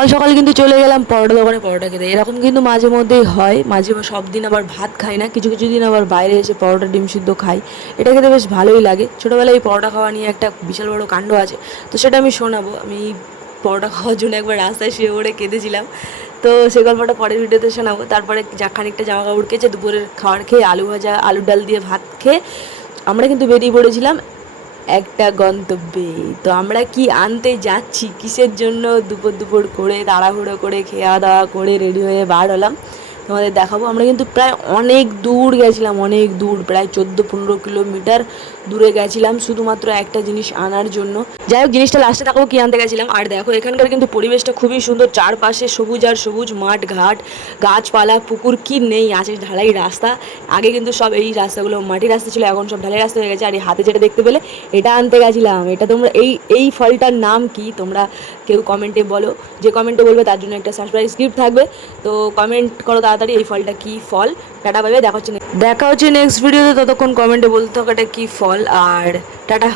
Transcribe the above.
সকাল সকাল কিন্তু চলে গেলাম পরোটা দোকানে পরোটা খেতে। এরকম কিন্তু মাঝে মধ্যেই হয়, মাঝে সব দিন আবার ভাত খাই না, কিছু কিছু দিন আবার বাইরে এসে পরোটা ডিম সিদ্ধ খাই। এটা খেতে বেশ ভালোই লাগে। ছোটোবেলায় এই পরোটা খাওয়া নিয়ে একটা বিশাল বড় কাণ্ড আছে, তো সেটা আমি শোনাবো। আমি পরোটা খাওয়ার জন্য একবার রাস্তায় শুয়ে পড়ে কেঁদেছিলাম, তো সে গল্পটা পরের ভিডিওতে শোনাবো। তারপরে খানিকটা জামা কাপড় কেচে দুপুরের খাবার খেয়ে আলু ভাজা আলুর ডাল দিয়ে ভাত খেয়ে আমরা কিন্তু বেরিয়ে পড়েছিলাম একটা গন্তব্যে। তো আমরা কি আনতে যাচ্ছি, কিসের জন্য, দুপুর দুপুর করে তাড়াহুড়ো করে খাওয়া দাওয়া করে রেডি হয়ে বার হলাম, তোমাদের দেখাবো। আমরা কিন্তু প্রায় অনেক দূর গেছিলাম, অনেক দূর, প্রায় 14-15 কিলোমিটার দূরে গেছিলাম শুধুমাত্র একটা জিনিস আনার জন্য। যাই হোক, জিনিসটা লাস্টে দেখাবো কি আনতে গেছিলাম। আর দেখো এখানকার কিন্তু পরিবেশটা খুবই সুন্দর, চারপাশে সবুজ আর সবুজ মাঠ ঘাট, গাছপালা, পুকুর কি নেই, আছে ঢালাই রাস্তা। আগে কিন্তু সব এই রাস্তাগুলো মাটির রাস্তা ছিল, এখন সব ঢালাই রাস্তা হয়ে গেছে। আর এই হাতে যেটা দেখতে পেলে, এটা আনতে গেছিলাম। এটা তোমরা এই ফলটার নাম কি তোমরা কেউ কমেন্টে বলো, যে কমেন্টে বলবে তার জন্য একটা সারপ্রাইজ গিফট থাকবে। তো কমেন্ট করো তাড়াতাড়ি এই ফলটা কি ফল। টাটা, বাই বাই, দেখা হচ্ছে নেক্সট ভিডিওতে। ততক্ষণ কমেন্টে বলতে থাকো এটা কি ফল। আর টাটা।